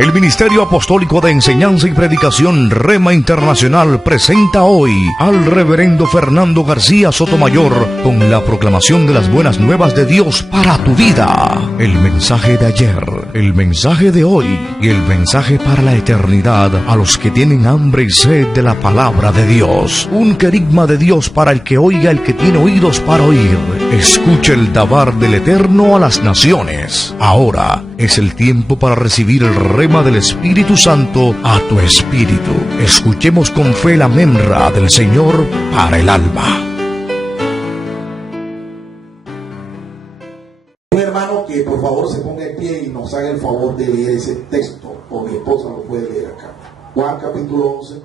El Ministerio Apostólico de Enseñanza y Predicación Rema Internacional presenta hoy al Reverendo Fernando García Sotomayor con la proclamación de las buenas nuevas de Dios para tu vida. El mensaje de ayer, el mensaje de hoy y el mensaje para la eternidad a los que tienen hambre y sed de la palabra de Dios. Un querigma de Dios para el que oiga, el que tiene oídos para oír. Escuche el dabar del Eterno a las naciones. Ahora es el tiempo para recibir el rema del Espíritu Santo a tu espíritu. Escuchemos con fe la memra del Señor para el alma. Un hermano que por favor se ponga en pie y nos haga el favor de leer ese texto, o mi esposa lo puede leer acá. Juan capítulo 11.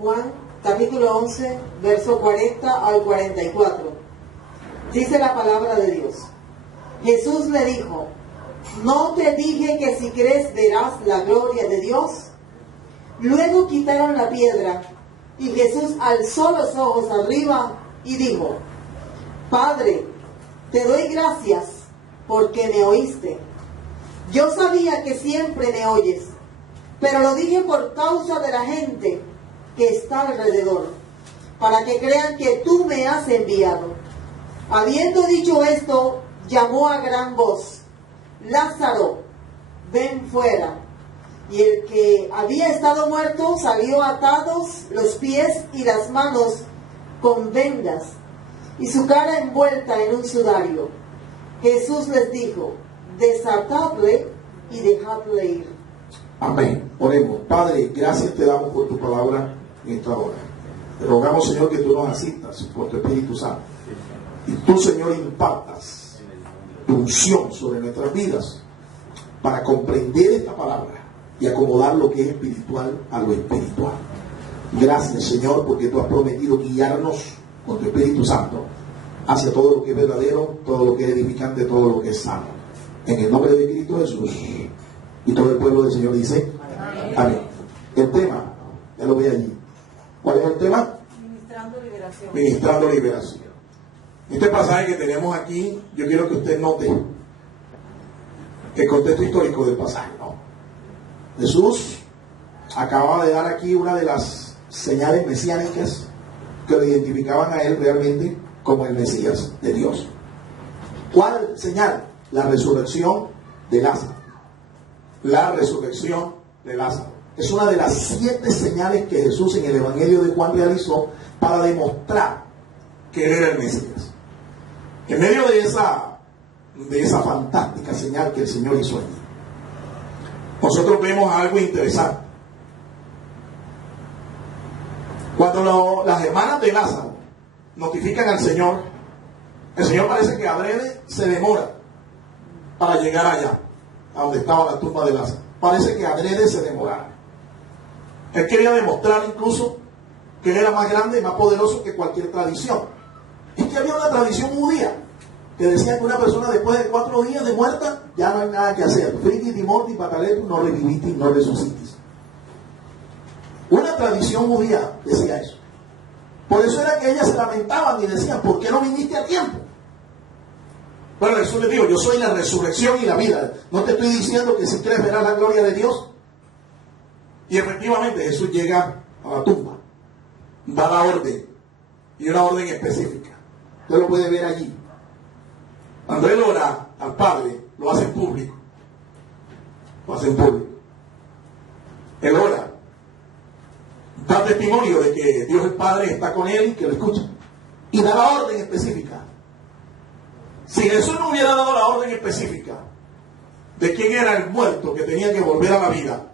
Juan capítulo 11, verso 40 al 44. Dice la palabra de Dios. Jesús le dijo: ¿no te dije que si crees verás la gloria de Dios? Luego quitaron la piedra y Jesús alzó los ojos arriba y dijo: Padre, te doy gracias porque me oíste. Yo sabía que siempre me oyes, pero lo dije por causa de la gente que está alrededor, para que crean que tú me has enviado. Habiendo dicho esto, llamó a gran voz: Lázaro, ven fuera. Y el que había estado muerto salió atados los pies y las manos con vendas y su cara envuelta en un sudario. Jesús les dijo: desatadle y dejadle ir. Amén. Oremos. Padre, gracias te damos por tu palabra en esta hora. Te rogamos, Señor, que tú nos asistas por tu Espíritu Santo. Y tú, Señor, impartas tu unción sobre nuestras vidas para comprender esta palabra y acomodar lo que es espiritual a lo espiritual. Gracias, Señor, porque tú has prometido guiarnos con tu Espíritu Santo hacia todo lo que es verdadero, todo lo que es edificante, todo lo que es sano. En el nombre de Cristo Jesús. Y todo el pueblo del Señor dice: amén. El tema, ya lo ve allí. ¿Cuál es el tema? Ministrando liberación. Ministrando liberación. Este pasaje que tenemos aquí, yo quiero que usted note el contexto histórico del pasaje, ¿no? Jesús acababa de dar aquí una de las señales mesiánicas que lo identificaban a él realmente como el Mesías de Dios. ¿Cuál señal? La resurrección de Lázaro. La resurrección de Lázaro. Es una de las 7 señales que Jesús en el Evangelio de Juan realizó para demostrar que él era el Mesías. En medio de esa fantástica señal que el Señor hizo allí, nosotros vemos algo interesante. Cuando las hermanas de Lázaro notifican al Señor, el Señor parece que adrede se demora para llegar allá, a donde estaba la tumba de Lázaro. Parece que adrede se demorara. Él quería demostrar incluso que él era más grande y más poderoso que cualquier tradición. Es que había una tradición judía que decía que una persona después de 4 días de muerta ya no hay nada que hacer. Frigis, dimorti, pataletum, no revivitis, no resucitis. Una tradición judía decía eso. Por eso era que ellas se lamentaban y decían: ¿por qué no viniste a tiempo? Bueno, Jesús les dijo: yo soy la resurrección y la vida. No te estoy diciendo que si crees verás la gloria de Dios. Y efectivamente Jesús llega a la tumba, da la orden, y una orden específica. Usted lo puede ver allí. Cuando él ora al Padre, lo hace en público. Lo hace en público. Él ora, da testimonio de que Dios el Padre está con él y que lo escucha. Y da la orden específica. Si Jesús no hubiera dado la orden específica de quién era el muerto que tenía que volver a la vida,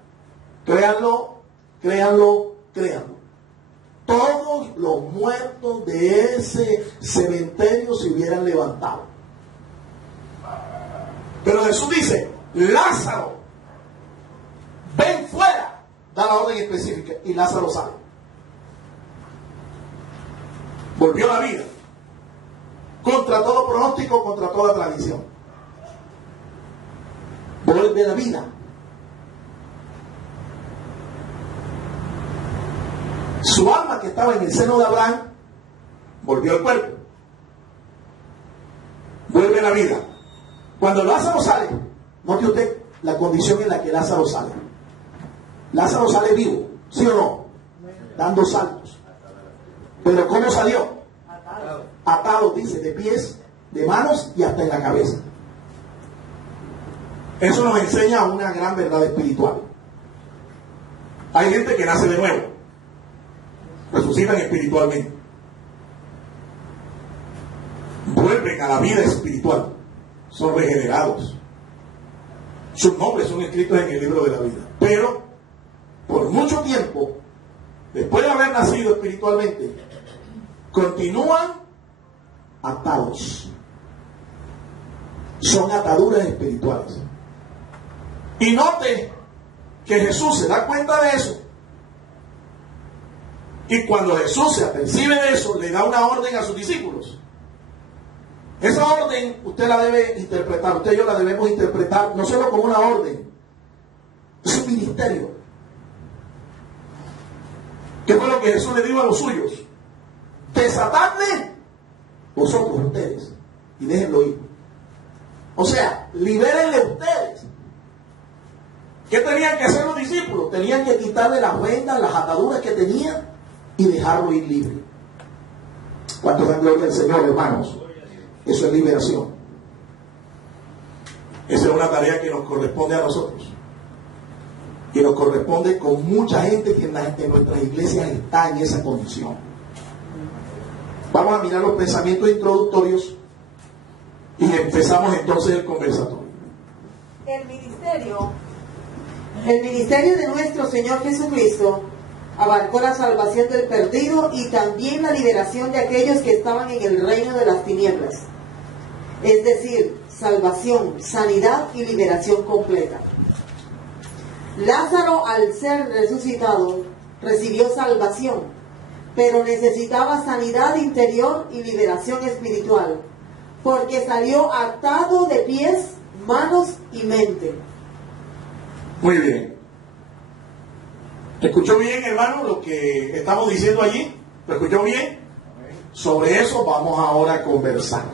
créanlo, créanlo, créanlo, todos los muertos de ese cementerio se hubieran levantado. Pero Jesús dice: Lázaro, ven fuera. Da la orden específica y Lázaro sale. Volvió a la vida. Contra todo pronóstico, contra toda tradición. Vuelve a la vida. Su alma, que estaba en el seno de Abraham, volvió al cuerpo. Vuelve a la vida. Cuando Lázaro sale, note usted la condición en la que Lázaro sale. Lázaro sale vivo, ¿sí o no? Dando saltos. Pero ¿cómo salió? Atado, dice, de pies, de manos y hasta en la cabeza. Eso nos enseña una gran verdad espiritual. Hay gente que nace de nuevo, resucitan espiritualmente, vuelven a la vida espiritual, son regenerados, sus nombres son escritos en el libro de la vida. Pero por mucho tiempo, después de haber nacido espiritualmente, continúan atados. Son ataduras espirituales. Y note que Jesús se da cuenta de eso. Y cuando Jesús se apercibe de eso, le da una orden a sus discípulos. Esa orden usted la debe interpretar, usted y yo la debemos interpretar no solo como una orden, es un ministerio. ¿Qué fue lo que Jesús le dijo a los suyos? Desatadle vosotros ustedes y déjenlo ir. O sea, libérenle ustedes. ¿Qué tenían que hacer los discípulos? Tenían que quitarle las vendas, las ataduras que tenían y dejarlo ir libre. ¿Cuántos dan gloria al Señor, hermanos? Eso es liberación. Esa es una tarea que nos corresponde a nosotros. Y nos corresponde con mucha gente que en nuestras iglesias está en esa condición. Vamos a mirar los pensamientos introductorios y empezamos entonces el conversatorio. El ministerio de nuestro Señor Jesucristo abarcó la salvación del perdido y también la liberación de aquellos que estaban en el reino de las tinieblas. Es decir, salvación, sanidad y liberación completa. Lázaro, al ser resucitado, recibió salvación, pero necesitaba sanidad interior y liberación espiritual, porque salió atado de pies, manos y mente. Muy bien. ¿Escuchó bien, hermano, lo que estamos diciendo allí? ¿Lo escuchó bien? Sobre eso vamos ahora a conversar.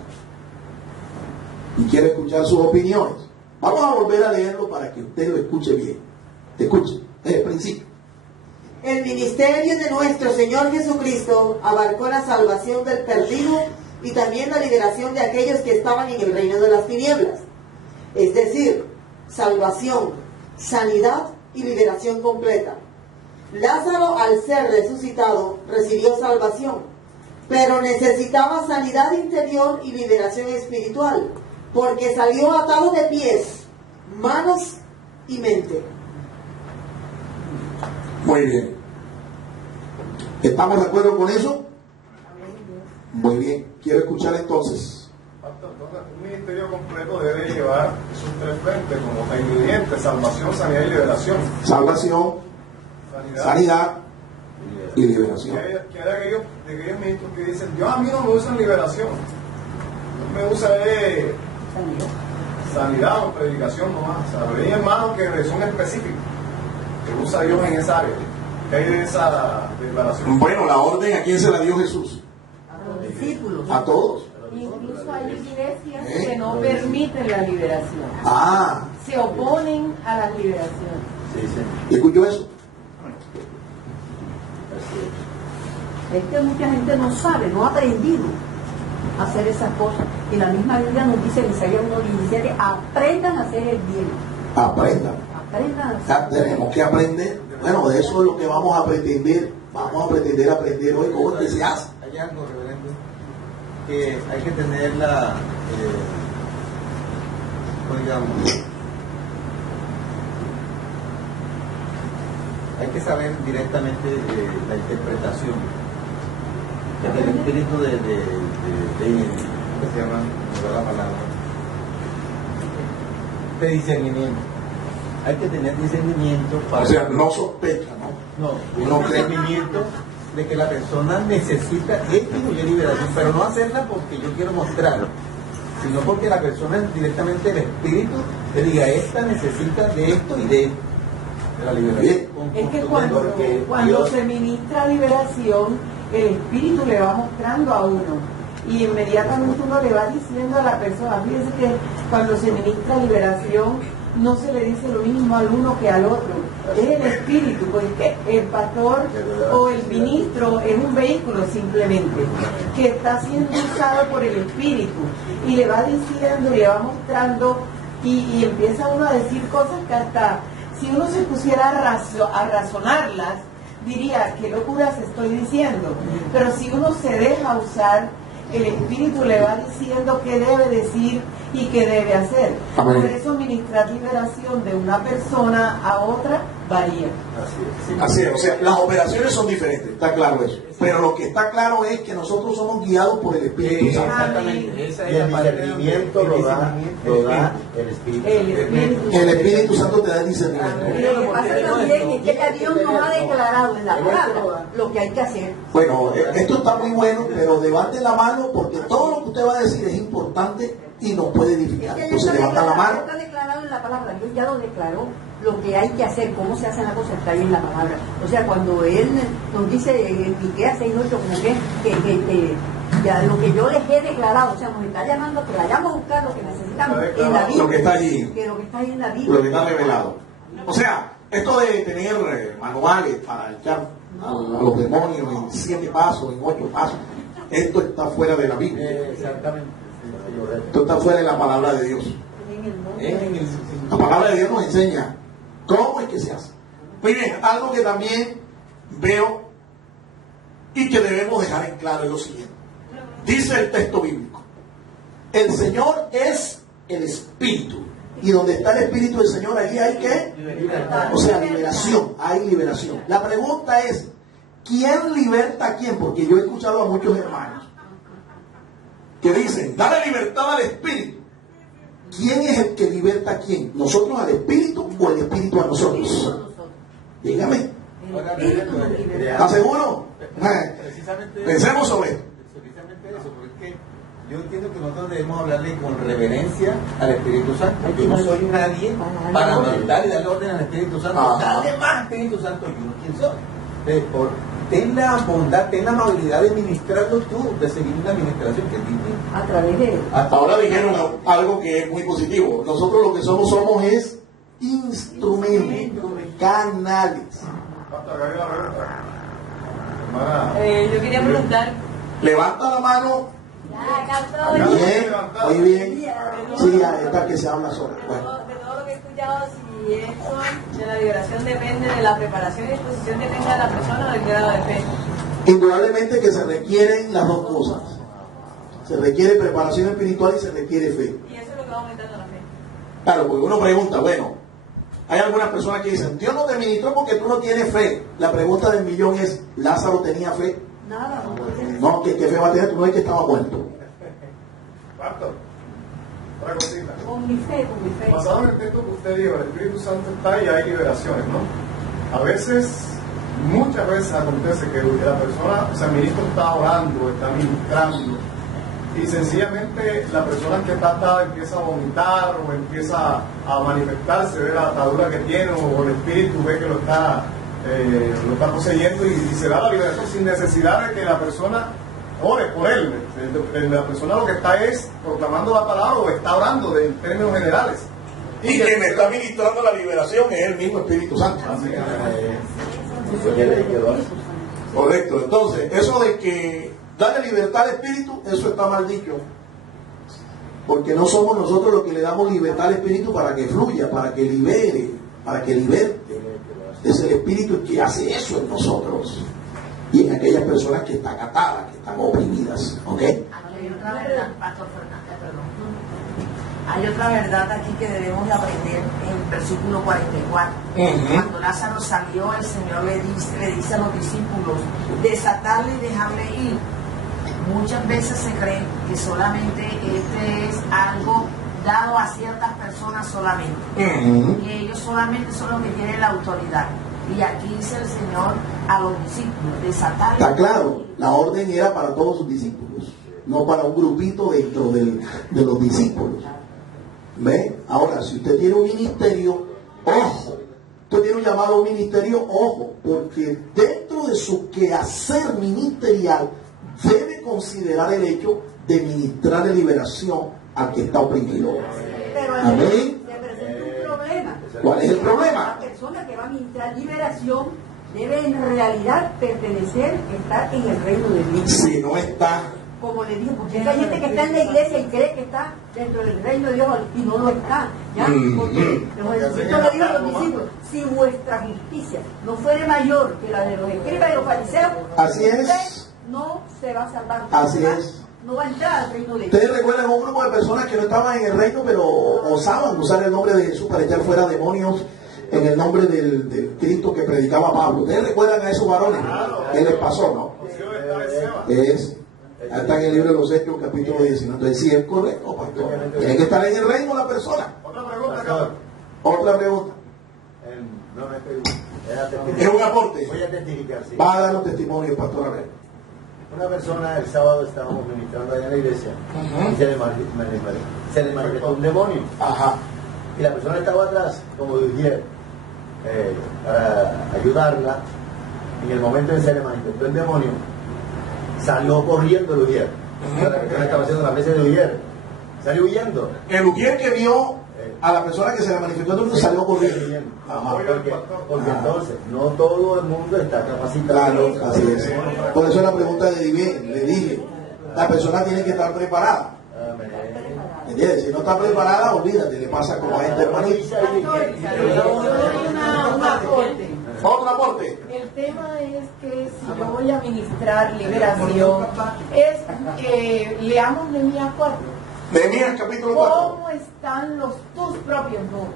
Y quiero escuchar sus opiniones. Vamos a volver a leerlo para que usted lo escuche bien. Escuche, desde el principio. El ministerio de nuestro Señor Jesucristo abarcó la salvación del perdido y también la liberación de aquellos que estaban en el reino de las tinieblas. Es decir, salvación, sanidad y liberación completa. Lázaro, al ser resucitado, recibió salvación, pero necesitaba sanidad interior y liberación espiritual, porque salió atado de pies, manos y mente. Muy bien. ¿Estamos de acuerdo con eso? Muy bien. Quiero escuchar entonces. Un ministerio completo debe llevar esos tres frentes como ingredientes: salvación, sanidad y liberación. Salvación, sanidad y liberación. Que hay aquellos ministros que dicen: yo a mí no me usan liberación, no me usa sanidad o predicación nomás. O sea, hay hermanos que son específicos, que usa Dios en esa área. ¿Qué hay de esa declaración? Bueno, la orden, ¿a quién se la dio Jesús? A los discípulos. A todos. Incluso hay iglesias que no permiten la liberación. Se oponen a la liberación. ¿Y escuchó eso? Es que mucha gente no sabe, no ha aprendido a hacer esas cosas. Y la misma Biblia nos dice en Isaías 1:17: aprendan a hacer el bien. Aprendan. Aprendan a hacer el bien. Tenemos que aprender. Bueno, de eso es lo que vamos a pretender. Vamos a pretender aprender hoy. ¿Cómo es que se hace? Hay algo, reverendo, que hay que tener la, digamos, hay que saber directamente la interpretación del espíritu de ¿cómo se llama? Me da la palabra. De discernimiento. Hay que tener discernimiento para... O sea, no sospecha, ¿no? No, un discernimiento de que la persona necesita X o Y liberación, pero no hacerla porque yo quiero mostrarlo, sino porque la persona directamente, el espíritu, le diga: esta necesita de esto y de esto, de la liberación. Es que cuando se ministra liberación, el espíritu le va mostrando a uno y inmediatamente uno le va diciendo a la persona. Fíjense que cuando se ministra liberación no se le dice lo mismo al uno que al otro. Es el espíritu, porque el pastor o el ministro es un vehículo simplemente que está siendo usado por el espíritu y le va diciendo, le va mostrando y empieza uno a decir cosas que hasta si uno se pusiera a razonarlas diría, qué locuras estoy diciendo, pero si uno se deja usar, el espíritu le va diciendo qué debe decir y qué debe hacer. Amén. Por eso ministrar liberación de una persona a otra varía. Así es, o sea, las operaciones son diferentes, está claro eso. Pero lo que está claro es que nosotros somos guiados por el Espíritu Santo. Exactamente. Esa Y es el la parte discernimiento lo da el Espíritu. El espíritu. El Espíritu Santo te da el discernimiento. Lo que pasa también es que Dios nos ha declarado en la palabra lo que hay que hacer. Bueno, esto está muy bueno, pero levante la mano porque todo lo que usted va a decir es importante y nos puede edificar. Entonces levanta la mano. Está declarado en la palabra, Dios ya lo declaró, lo que hay que hacer, cómo se hace la cosa está ahí en la palabra. O sea, cuando Él nos dice en Miqueas 6:8, como que ya lo que yo les he declarado, o sea, nos está llamando a que vayamos a buscar lo que necesitamos en la Biblia. Lo que está allí. Que lo que está ahí en la Biblia. Lo que está revelado. O sea, esto de tener manuales para echar a los demonios en 7 pasos, en 8 pasos, esto está fuera de la Biblia. Exactamente. Esto está fuera de la palabra de Dios. La palabra de Dios nos enseña cómo es que se hace. Muy bien, algo que también veo y que debemos dejar en claro es lo siguiente. Dice el texto bíblico: el Señor es el Espíritu. Y donde está el Espíritu del Señor, allí hay que, o sea, liberación, hay liberación. La pregunta es, ¿quién liberta a quién? Porque yo he escuchado a muchos hermanos que dicen, dale libertad al Espíritu. ¿Quién es el que liberta a quién? ¿Nosotros al Espíritu o el Espíritu a nosotros? Dígame. ¿Estás seguro? Pensemos sobre esto. Precisamente eso, porque yo entiendo que nosotros debemos hablarle con reverencia al Espíritu Santo. Yo no soy nadie para mandar y darle orden al Espíritu Santo. Ajá. Dale más Espíritu Santo, yo no quién soy. Ten la bondad, ten la amabilidad de ministrarlo tú, de seguir una administración que es divina. A través de Él. Ahora dijeron algo que es muy positivo. Nosotros lo que somos es instrumentos, canales. Yo quería preguntar. Levanta la mano. Bien, muy bien. Sí, esta que se habla sola. Bueno. De todo lo que he escuchado, si esto de la liberación depende de la preparación y exposición, depende de la persona o del grado de fe. Indudablemente que se requieren las dos cosas. Se requiere preparación espiritual y se requiere fe. Y eso es lo que va aumentando la fe. Claro, porque uno pregunta, bueno, hay algunas personas que dicen, Dios no te ministró porque tú no tienes fe. La pregunta del millón es, ¿Lázaro tenía fe? Nada, no. No, ¿qué fe va a tener? Tú no ves que estaba muerto. Pastor, otra cosita. Con mi fe, con mi fe. Basado en el texto que usted dijo, el Espíritu Santo está y hay liberaciones, ¿no? A veces, muchas veces acontece que la persona, o sea, el ministro está orando, está ministrando, y sencillamente la persona que está atada empieza a vomitar o empieza a manifestarse, ve la atadura que tiene o el espíritu ve que lo está poseyendo y se da la liberación sin necesidad de que la persona ore por él. La persona lo que está es proclamando la palabra o está orando en términos generales. Y quien está ministrando la liberación es el mismo Espíritu Santo. Correcto. Entonces, eso de que darle libertad al Espíritu, eso está mal dicho. Porque no somos nosotros los que le damos libertad al Espíritu para que fluya, para que libere, para que liberte. Es el Espíritu el que hace eso en nosotros y en aquellas personas que están atadas, que están oprimidas. ¿Ok? Hay otra verdad, Pastor Fernández, perdón. Hay otra verdad aquí que debemos de aprender en el versículo 44. Cuando Lázaro salió, el Señor le dice a los discípulos, desatarle y dejarle ir. Muchas veces se cree que solamente este es algo dado a ciertas personas solamente. Y ellos solamente son los que tienen la autoridad. Y aquí dice el Señor a los discípulos, desatarle. Está claro, la orden era para todos sus discípulos, no para un grupito dentro de los discípulos. ¿Ve? Ahora, si usted tiene un ministerio, ojo. Usted tiene un llamado a un ministerio, ojo, porque dentro de su quehacer ministerial debe considerar el hecho de ministrar de liberación al que está oprimido. Pero Amén. se presenta un problema. ¿Cuál es el problema? La persona que va a ministrar liberación debe en realidad pertenecer, estar en el reino de Dios. Si no está, Como le dije, porque hay gente que está en la iglesia y cree que está dentro del reino de Dios y no lo está. ¿Ya? Porque Jesucristo le dijo a los discípulos, si vuestra justicia no fuere mayor que la de los escribas y los fariseos, así es. usted no se va a salvar. Así es. No va a entrar al reino de Dios. Ustedes recuerdan un grupo de personas que no estaban en el reino, pero osaban usar el nombre de Jesús para echar fuera demonios en el nombre del Cristo que predicaba Pablo. ¿Ustedes recuerdan a esos varones? ¿Qué les pasó, no? Está en el libro de los Hechos, capítulo 19. Entonces, sí es correcto, pastor. Tiene que estar en el reino la persona. Otra pregunta, cabrón. Otra pregunta. No me pregunto. Es un aporte. Voy a testificar, sí. Va a dar los testimonios, pastor. A ver. Una persona, el sábado estábamos ministrando allá en la iglesia y se le manifestó un demonio. Ajá. Y la persona estaba atrás, como de Ujier, para ayudarla. En el momento en que se le manifestó el demonio, salió corriendo el Ujier. La persona estaba haciendo la mesa de Ujier. Salió huyendo. El Ujier que vio a la persona que se le manifestó el demonio salió corriendo. Ajá, porque entonces no todo el mundo está capacitado. Claro, así es. Por eso la pregunta de Divine, le dije, la persona tiene que estar preparada. ¿Entiendes? Si no está preparada, olvídate, le pasa como a este hermanito. Otro aporte. El tema es que si yo voy a ministrar liberación, leamos Nehemías 4. Nehemías capítulo 4. ¿Cómo están tus propios muros?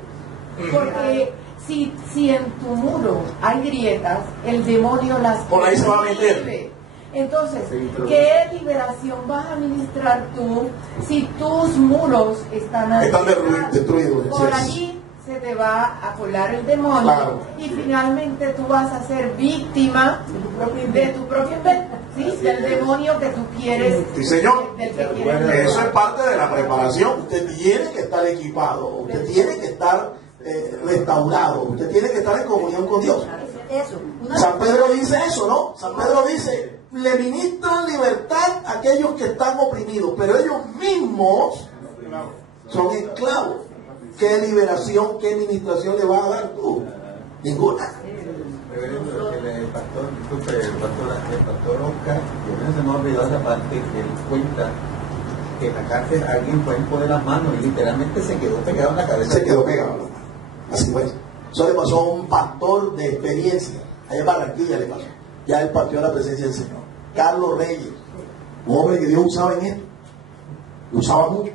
Porque si en tu muro hay grietas, el demonio las por ahí se va a meter. percibe. Entonces, ¿qué liberación vas a ministrar tú si tus muros están destruidos? Por allí se te va a colar el demonio, claro. Y finalmente tú vas a ser víctima de tu propio invento, ¿sí? Del demonio que tú quieres. Sí, señor. Del que quieres. Eso es parte de la preparación. Usted tiene que estar equipado, usted tiene que estar restaurado, usted tiene que estar en comunión con Dios. San Pedro dice eso, ¿no? San Pedro dice, le ministran libertad a aquellos que están oprimidos, pero ellos mismos son esclavos. ¿Qué liberación, qué ministración le vas a dar tú? Ninguna. El pastor Oscar, yo no se me ha olvidado esa parte, que él cuenta que en la cárcel alguien fue a imponer las manos y literalmente se quedó pegado en la cabeza. Se quedó pegado. Así fue. Eso le pasó a un pastor de experiencia. Allá en Barranquilla le pasó. Ya él partió a la presencia del Señor. Carlos Reyes, un hombre que Dios usaba en esto. Lo usaba mucho.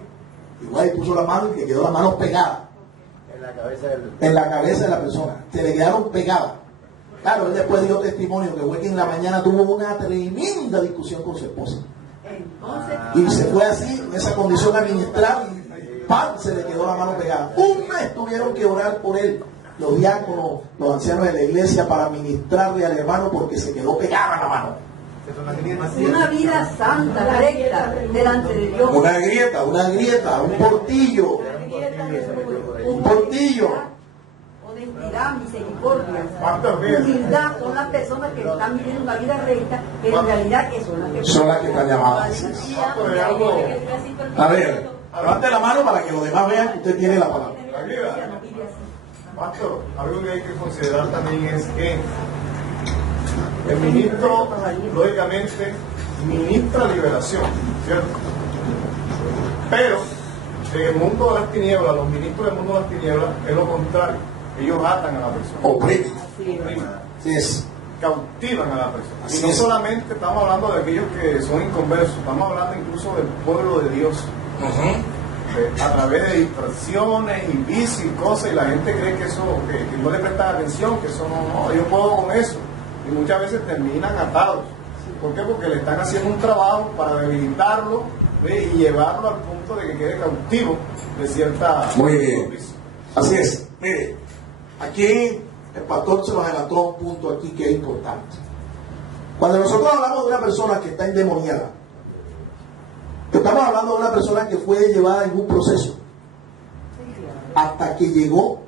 Igual le puso la mano y le quedó las manos pegadas. En la cabeza de la persona. Se le quedaron pegadas. Claro, él después dio testimonio que fue que en la mañana tuvo una tremenda discusión con su esposa. Y se fue así, en esa condición a ministrar, y ¡pam! Se le quedó la mano pegada. Un mes tuvieron que orar por él, los diáconos, los ancianos de la iglesia, para ministrarle al hermano porque se quedó pegada la mano. Una vida santa, recta, delante de Dios. Una grieta, un portillo. Un portillo. Honestidad, misericordia, humildad son las personas que están viviendo una vida recta, que en realidad son las que están llamadas. A ver, levante la mano para que los demás vean que usted tiene la palabra. Pastor, algo que hay que considerar también es que el ministro, lógicamente, ministra liberación, ¿cierto? Pero en el mundo de las tinieblas, los ministros del mundo de las tinieblas, es lo contrario. Ellos atan a la persona. Oprimen. Sí, es. Cautivan a la persona. Y no solamente estamos hablando de aquellos que son inconversos, estamos hablando incluso del pueblo de Dios. A través de distracciones y vicios y cosas, y la gente cree que eso, que no le prestan atención, que eso no, yo puedo con eso. Y muchas veces terminan atados. ¿Por qué? Porque le están haciendo un trabajo para debilitarlo, ¿ve? Y llevarlo al punto de que quede cautivo de cierta... Muy bien. Así es. Mire, aquí el pastor se nos adelantó un punto aquí que es importante. Cuando nosotros hablamos de una persona que está endemoniada, estamos hablando de una persona que fue llevada en un proceso hasta que llegó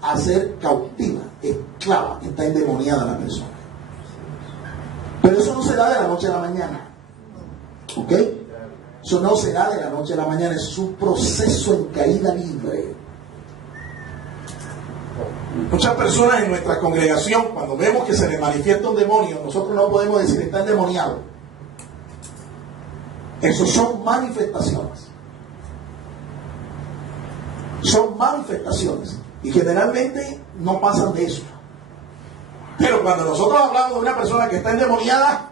a ser cautiva, esclava, que está endemoniada la persona. Pero eso no se da de la noche a la mañana. ¿Ok? Eso no se da de la noche a la mañana, es un proceso en caída libre. Muchas personas en nuestra congregación, cuando vemos que se les manifiesta un demonio, nosotros no podemos decir está endemoniado. Eso son manifestaciones. Son manifestaciones. Y generalmente no pasan de eso. Pero cuando nosotros hablamos de una persona que está endemoniada,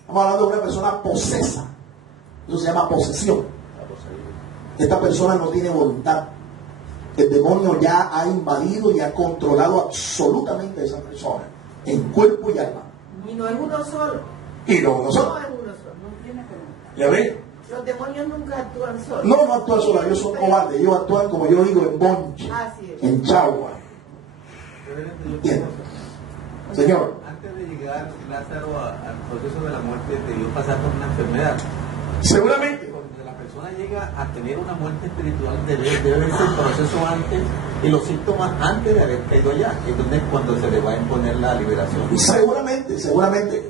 estamos hablando de una persona posesa. Eso se llama posesión. Esta persona no tiene voluntad. El demonio ya ha invadido y ha controlado absolutamente a esa persona, en cuerpo y alma. Y no es uno solo. Y no No nosotros. es uno solo. No tiene que... ¿Ya ven? Los demonios nunca actúan solos. No, no actúan solos, ellos son cobardes. Ellos actúan, como yo digo, en bonche, Así es. en chagua. Bien. Señor. Antes de llegar Lázaro al proceso de la muerte, debió pasar por una enfermedad. Seguramente. Cuando la persona llega a tener una muerte espiritual, debe verse el proceso antes y los síntomas antes de haber caído allá. Entonces, cuando se le va a imponer la liberación. Seguramente.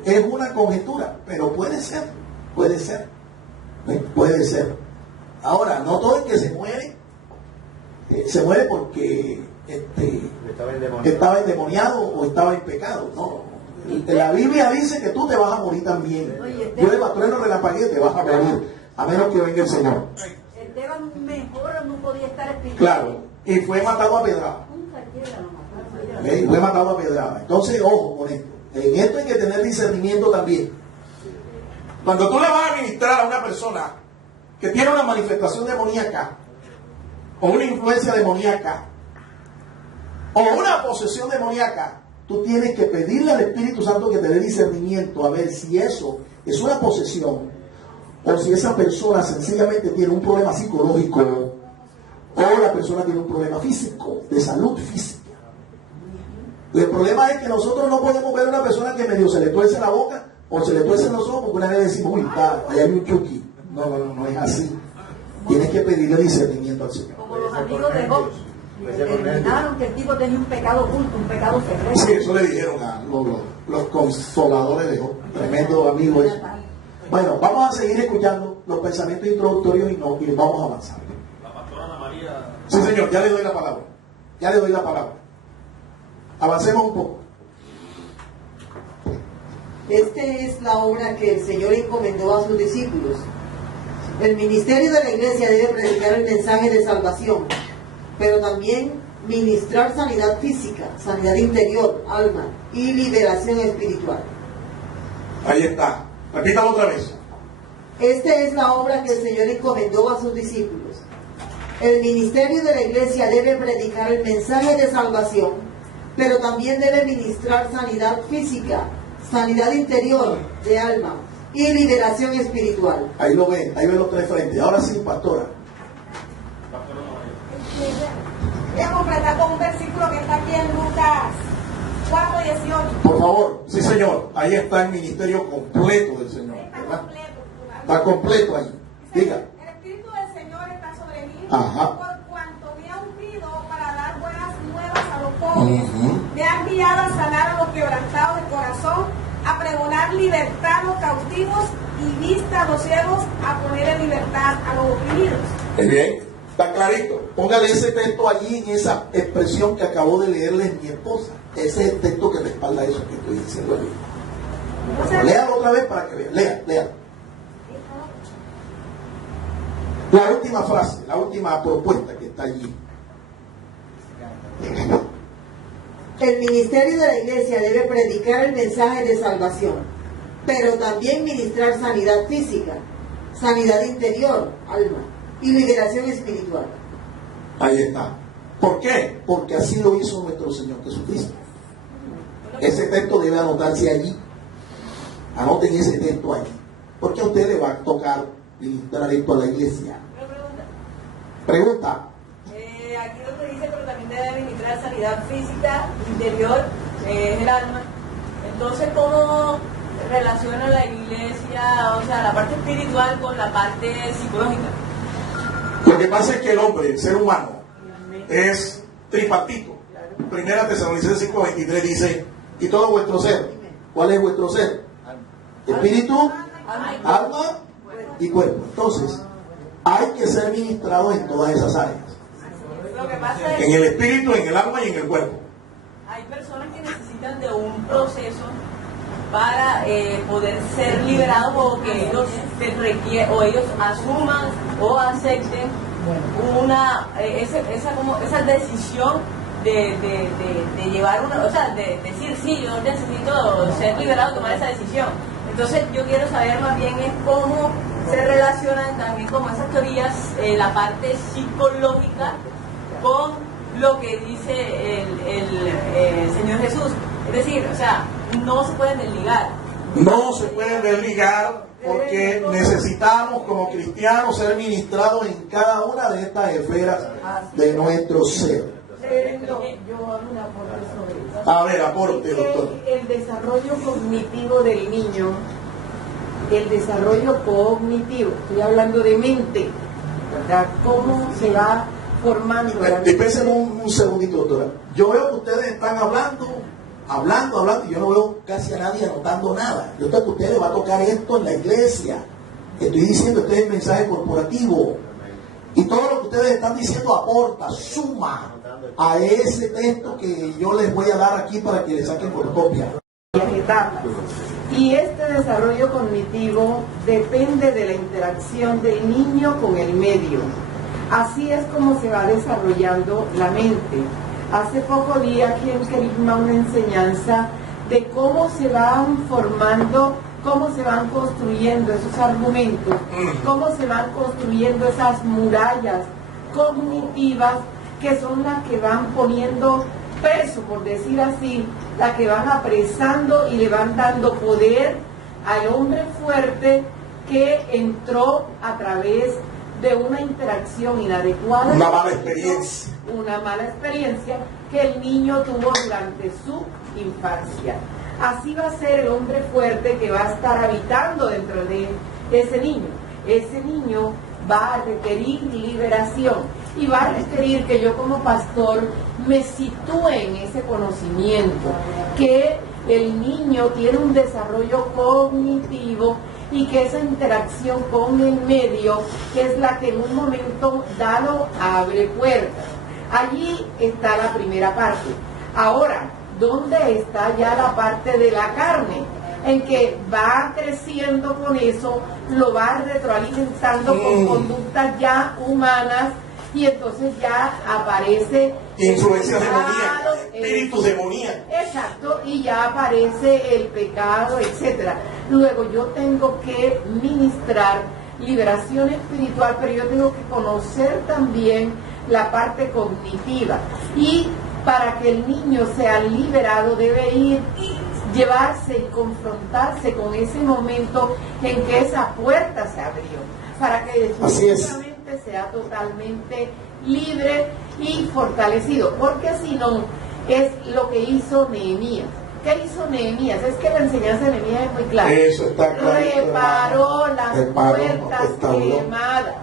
Es una conjetura, pero puede ser. Puede ser. Puede ser. Ahora, no todo el que se muere porque estaba endemoniado o estaba en pecado. No. La Biblia dice que tú te vas a morir también. Llueva, trueno, relampaguee, te vas a morir. A menos que venga el Señor. Esteban mejor no podía estar espiritual. Claro. Y fue matado a pedrada. Fue matado a pedrada. Entonces, ojo con esto. En esto hay que tener discernimiento también. Cuando tú le vas a ministrar a una persona que tiene una manifestación demoníaca, o una influencia demoníaca, o una posesión demoníaca, tú tienes que pedirle al Espíritu Santo que te dé discernimiento a ver si eso es una posesión o si esa persona sencillamente tiene un problema psicológico o la persona tiene un problema físico, de salud física. El problema es que nosotros no podemos ver a una persona que medio se le tuerce la boca o se le tuercen los ojos porque una vez decimos, uy, allá hay un chuki. No es así. Tienes que pedirle discernimiento al Señor. Como los amigos de Job, determinaron que el tipo tenía un pecado oculto, un pecado secreto. Sí, eso le dijeron a los consoladores de Job. Tremendo amigo eso. Bueno, vamos a seguir escuchando los pensamientos introductorios y vamos a avanzar. La pastora Ana María. Sí, señor, ya le doy la palabra. Avancemos un poco. Esta es la obra que el Señor encomendó a sus discípulos. El ministerio de la iglesia debe predicar el mensaje de salvación, pero también ministrar sanidad física, sanidad interior, alma y liberación espiritual. Ahí está. Repítalo otra vez. Esta es la obra que el Señor encomendó a sus discípulos. El ministerio de la iglesia debe predicar el mensaje de salvación, pero también debe ministrar sanidad física, sanidad interior de alma y liberación espiritual. Ahí lo ven los tres frentes. Ahora sí, pastora. Voy a completar con un versículo que está aquí en Lucas 4:18. Por favor, sí señor. Ahí está el ministerio completo del Señor. ¿Verdad? Está completo ahí. Diga. El Espíritu del Señor está sobre mí, Ajá. por cuanto me ha ungido para dar buenas nuevas a los pobres. Me ha enviado a sanar a los quebrantados de corazón, a pregonar libertad a los cautivos y vista a los ciegos, a poner en libertad a los oprimidos. Bien, está clarito. Póngale ese texto allí en esa expresión que acabó de leerles mi esposa. Ese es el texto que respalda eso que estoy diciendo allí. Léalo otra vez para que vean. Lea. La última frase, la última propuesta que está allí. El ministerio de la iglesia debe predicar el mensaje de salvación, pero también ministrar sanidad física, sanidad interior, alma y liberación espiritual. Ahí está. ¿Por qué? Porque así lo hizo nuestro Señor Jesucristo. Ese texto debe anotarse allí. Anoten ese texto allí. Porque a usted le va a tocar ministrar esto a la iglesia. Pregunta. Aquí donde dice, pero también debe ministrar sanidad física, interior, el alma. Entonces, ¿cómo relaciona la iglesia, o sea, la parte espiritual con la parte psicológica? Lo que pasa es que el hombre, el ser humano, es tripartito. Primera Tesalonicenses 5:23 dice, y todo vuestro ser. ¿Cuál es vuestro ser? Espíritu, alma y cuerpo. Entonces, hay que ser ministrados en todas esas áreas. Lo que pasa es En el espíritu, en el alma y en el cuerpo. hay personas que necesitan de un proceso para poder ser liberados o que ellos o ellos asuman o acepten esa decisión de llevar una, o sea, de decir sí, yo necesito ser liberado, tomar esa decisión. Entonces yo quiero saber más bien es cómo se relacionan también como esas teorías, la parte psicológica con lo que dice el Señor Jesús. Es decir, o sea, no se pueden desligar. No se pueden desligar porque necesitamos como cristianos ser ministrados en cada una de estas esferas de nuestro ser. Yo hago un aporte sobre eso. A ver, aporte, doctor. El desarrollo cognitivo del niño, el desarrollo cognitivo, estoy hablando de mente, ¿verdad? ¿Cómo se va formando? Dispensen un segundito, doctora. Yo veo que ustedes están hablando, y yo no veo casi a nadie anotando nada. Yo creo que a ustedes les va a tocar esto en la iglesia. Estoy diciendo, este es el mensaje corporativo. Y todo lo que ustedes están diciendo aporta, suma a ese texto que yo les voy a dar aquí para que le saquen fotocopia. Etapas. Y este desarrollo cognitivo depende de la interacción del niño con el medio. Así es como se va desarrollando la mente. Hace poco di aquí en Querigma una enseñanza de cómo se van formando, cómo se van construyendo esos argumentos, cómo se van construyendo esas murallas cognitivas que son las que van poniendo peso, por decir así, las que van apresando y le van dando poder al hombre fuerte que entró a través de una interacción inadecuada. Una mala experiencia. Una mala experiencia que el niño tuvo durante su infancia. Así va a ser el hombre fuerte que va a estar habitando dentro de ese niño. Ese niño va a requerir liberación y va a requerir que yo como pastor me sitúe en ese conocimiento, que el niño tiene un desarrollo cognitivo y que esa interacción con el medio es la que en un momento dado abre puertas. Allí está la primera parte. Ahora, ¿dónde está ya la parte de la carne? En que va creciendo con eso, lo va retroalimentando con conductas ya humanas y entonces ya aparece influencias demoníacas, espíritus demoníacos. Exacto, y ya aparece el pecado, etcétera. Luego yo tengo que ministrar liberación espiritual, pero yo tengo que conocer también la parte cognitiva. Y para que el niño sea liberado debe llevarse y confrontarse con ese momento en que esa puerta se abrió, para que definitivamente sea totalmente libre y fortalecido, porque si no es lo que hizo Nehemías. ¿Qué hizo Nehemías? Es que la enseñanza de Nehemías es muy clara. Eso está claro. Reparó las puertas quemadas.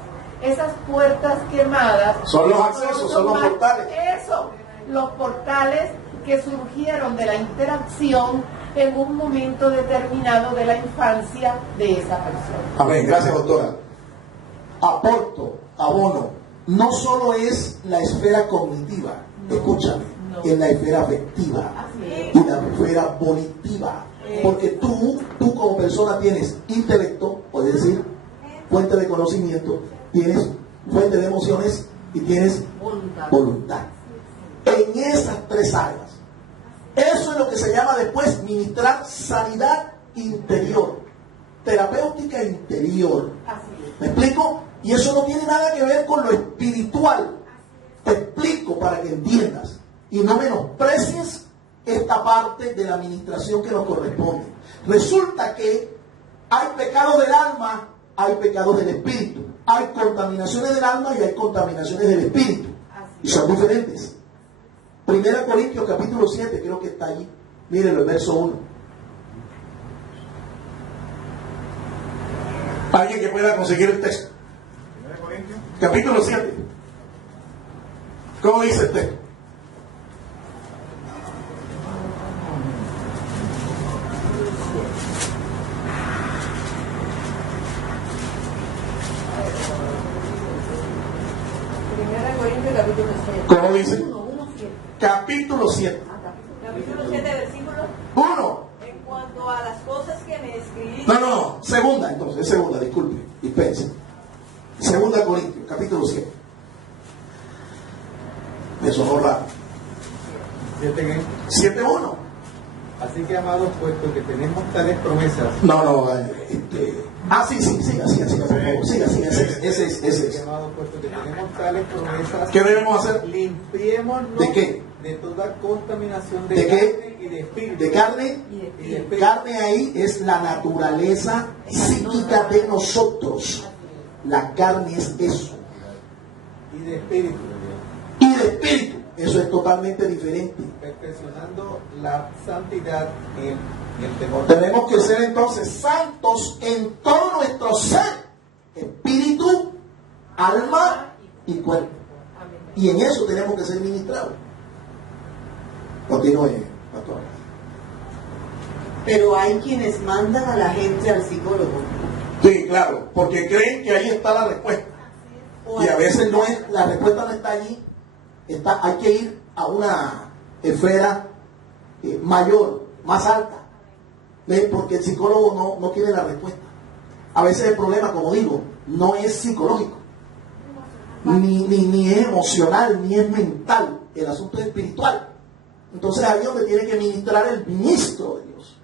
Esas puertas quemadas son los accesos, son los portales. Eso, los portales que surgieron de la interacción en un momento determinado de la infancia de esa persona. Amén, gracias doctora. Abono, no solo es la esfera cognitiva, escúchame, es la esfera afectiva y la esfera volitiva. Porque tú como persona tienes intelecto, puedes decir, fuente de conocimiento, tienes fuente de emociones y tienes voluntad. En esas tres áreas. Eso es lo que se llama después ministrar sanidad interior, terapéutica interior. ¿Me explico? Y eso no tiene nada que ver con lo espiritual. Te explico para que entiendas y no menosprecies esta parte de la administración que nos corresponde. Resulta que hay pecados del alma, hay pecados del espíritu. Hay contaminaciones del alma y hay contaminaciones del espíritu. Y son diferentes. 1 Corintios capítulo 7, creo que está allí. Mírenlo, el verso 1. Alguien que pueda conseguir el texto. Capítulo 7. ¿Cómo dice el texto? Primera Corintios capítulo 7. ¿Cómo dice? Capítulo 7. siente uno. Así que, amados, puesto que tenemos tales promesas. Sí, siga, ese es. Amados, puesto que tenemos tales promesas. ¿Qué debemos hacer? Limpiémonos. ¿De qué? De toda contaminación ¿De de qué? carne y de espíritu. ¿De carne? Y de espíritu. Carne ahí es la naturaleza psíquica de nosotros. La carne es eso. Y de espíritu. Y de espíritu. Eso es totalmente diferente. Perfeccionando la santidad en el temor. Tenemos que ser entonces santos en todo nuestro ser. Espíritu, alma y cuerpo. Y en eso tenemos que ser ministrados. Continúe, pastor. Pero hay quienes mandan a la gente al psicólogo. Sí, claro, porque creen que ahí está la respuesta. Y a veces no es, la respuesta no está allí. Hay que ir a una esfera mayor, más alta. ¿Ves? Porque el psicólogo no tiene la respuesta. A veces el problema, como digo, no es psicológico, ni es emocional, ni es mental. El asunto es espiritual. Entonces ahí es donde tiene que ministrar el ministro de Dios.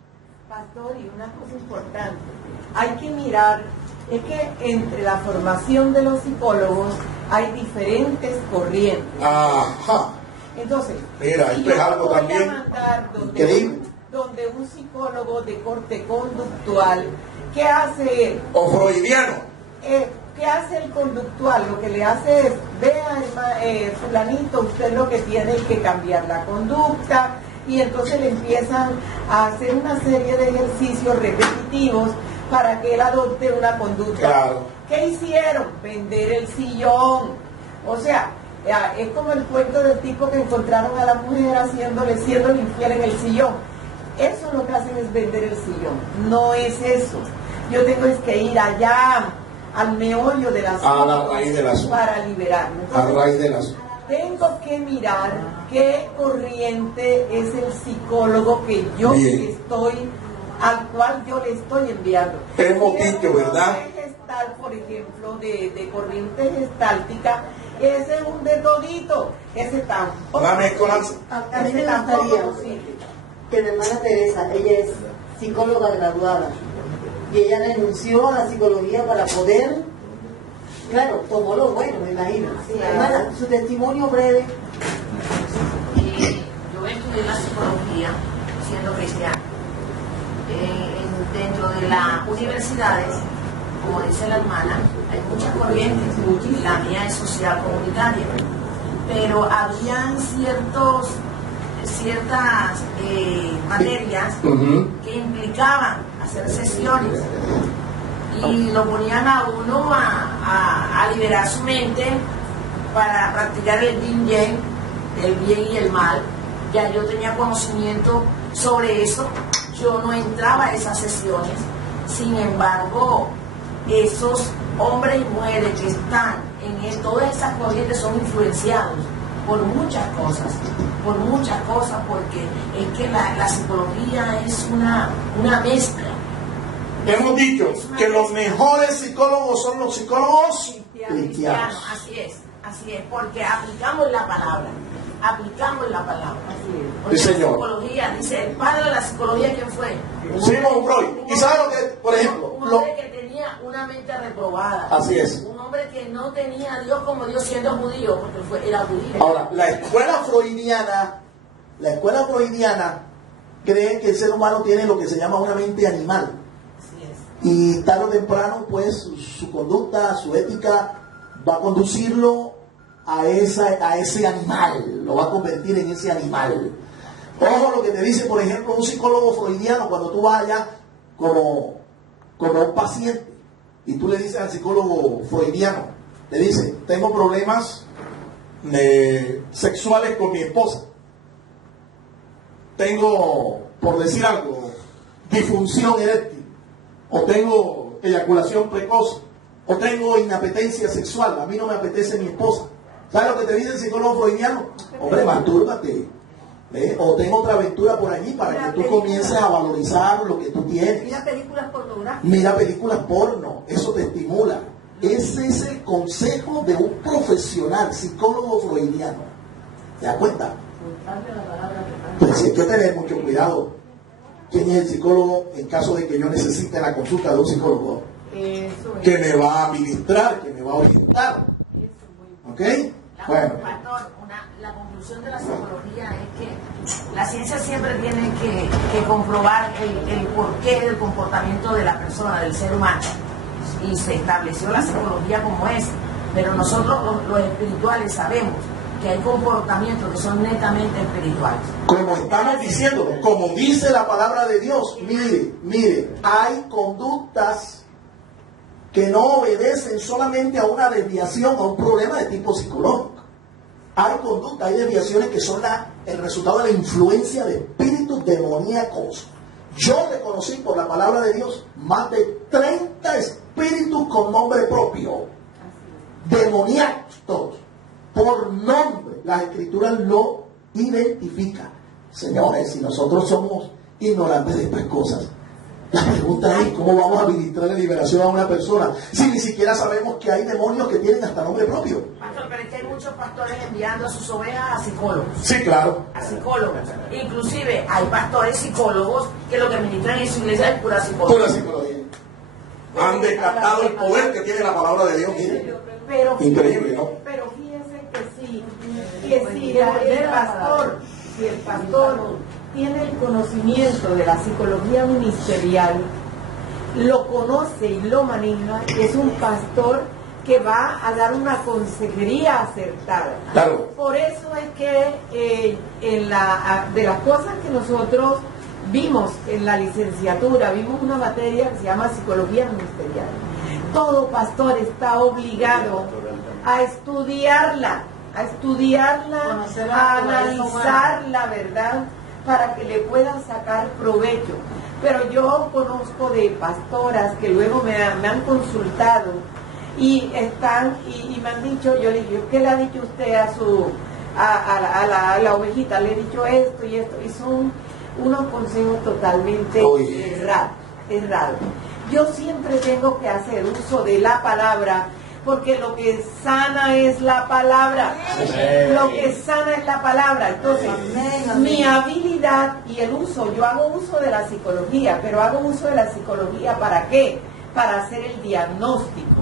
Pastor, y una cosa importante, hay que mirar, es que entre la formación de los psicólogos hay diferentes corrientes. Ajá. Entonces, mira, si esto es algo voy a también mandar increíble. donde un psicólogo de corte conductual, ¿qué hace él? O freudiano. ¿Qué hace el conductual? Lo que le hace es, vea, fulanito, usted lo que tiene es que cambiar la conducta, y entonces le empiezan a hacer una serie de ejercicios repetitivos para que él adopte una conducta. Claro. ¿Qué hicieron? Vender el sillón. O sea, es como el cuento del tipo que encontraron a la mujer siendo infiel en el sillón. Eso lo que hacen es vender el sillón. No es eso. Yo tengo es que ir allá al meollo del asunto, a la raíz del asunto, para liberarme. Entonces, a raíz del asunto. Tengo que mirar qué corriente es el psicólogo que yo al cual yo le estoy enviando. Hemos dicho, ¿verdad? Gestal, por ejemplo, de corriente gestáltica, ese es un de todito, ese tampoco. A mí me gustaría que la hermana Teresa, ella es psicóloga graduada, y ella renunció a la psicología para poder, claro, tomó lo bueno, me imagino. Sí, hermana, su testimonio breve. Yo estudié la psicología siendo cristiana. Dentro de las universidades, como dice la hermana, hay muchas corrientes. La mía es social comunitaria, pero habían ciertas materias que implicaban hacer sesiones y lo ponían a uno a liberar su mente para practicar el yin yang, el bien y el mal. Ya yo tenía conocimiento sobre eso. Yo no entraba a esas sesiones. Sin embargo, esos hombres y mujeres que están en todas esas corrientes son influenciados por muchas cosas, porque es que la psicología es una mezcla. Hemos dicho que los mejores psicólogos son los psicólogos cristianos. Así es, porque aplicamos la palabra. Porque Sí, señor. la psicología, dice, el padre de la psicología, ¿quién fue? Sigmund Freud. ¿Y sabe lo que, por ejemplo? Un hombre que tenía una mente reprobada. Así es. Un hombre que no tenía a Dios como Dios siendo judío, porque era judío. Ahora, la escuela freudiana cree que el ser humano tiene lo que se llama una mente animal. Así es. Y tarde o temprano, pues, su conducta, su ética va a conducirlo a ese animal, lo va a convertir en ese animal. Ojo lo que te dice, por ejemplo, un psicólogo freudiano cuando tú vayas como un paciente y tú le dices al psicólogo freudiano, le dice, tengo problemas sexuales con mi esposa, tengo, por decir algo, disfunción eréctil, o tengo eyaculación precoz, o tengo inapetencia sexual, a mí no me apetece mi esposa. ¿Sabes lo que te dice el psicólogo freudiano? Hombre, mastúrbate. O tengo otra aventura por allí para que tú comiences a valorizar lo que tú tienes. Mira películas pornográficas. Mira películas porno, eso te estimula. Ese es el consejo de un profesional, psicólogo freudiano. ¿Te das cuenta? Pues hay que tener mucho cuidado. ¿Quién es el psicólogo en caso de que yo necesite la consulta de un psicólogo? Que me va a administrar, que me va a orientar. ¿Ok? Bueno. Pastor, la conclusión de la psicología es que la ciencia siempre tiene que comprobar el porqué del comportamiento de la persona, del ser humano. Y se estableció la psicología como es. Pero nosotros los espirituales sabemos que hay comportamientos que son netamente espirituales. Como estamos diciendo, como dice la palabra de Dios, mire, hay conductas que no obedecen solamente a una desviación, a un problema de tipo psicológico. Hay conductas, hay desviaciones que son el resultado de la influencia de espíritus demoníacos. Yo reconocí por la palabra de Dios más de 30 espíritus con nombre propio, demoníacos todos, por nombre. Las escrituras lo identifican. Señores, si nosotros somos ignorantes de estas cosas, la pregunta es ¿cómo vamos a administrar la liberación a una persona si ni siquiera sabemos que hay demonios que tienen hasta nombre propio? Pastor, pero es que hay muchos pastores enviando a sus ovejas a psicólogos. Sí, claro. A psicólogos. Inclusive hay pastores psicólogos que lo que ministran en su iglesia es pura psicología. Pura psicología. Han descartado el poder que tiene la palabra de Dios. Mire. Pero, increíble, ¿no? Pero fíjense que si el pastor tiene el conocimiento de la psicología ministerial, lo conoce y lo maneja, es un pastor que va a dar una consejería acertada. Claro. Por eso es que de las cosas que nosotros vimos en la licenciatura, vimos una materia que se llama psicología ministerial. Todo pastor está obligado a estudiarla, a analizarla, ¿verdad? Para que le puedan sacar provecho. Pero yo conozco de pastoras que luego me han consultado y me han dicho, yo le digo, ¿qué le ha dicho usted a la ovejita? Le he dicho esto y esto, y son unos consejos totalmente errados. Yo siempre tengo que hacer uso de la palabra, porque lo que sana es la palabra. Lo que sana es la palabra. Entonces, mi habilidad y el uso, yo hago uso de la psicología, pero hago uso de la psicología ¿para qué? Para hacer el diagnóstico.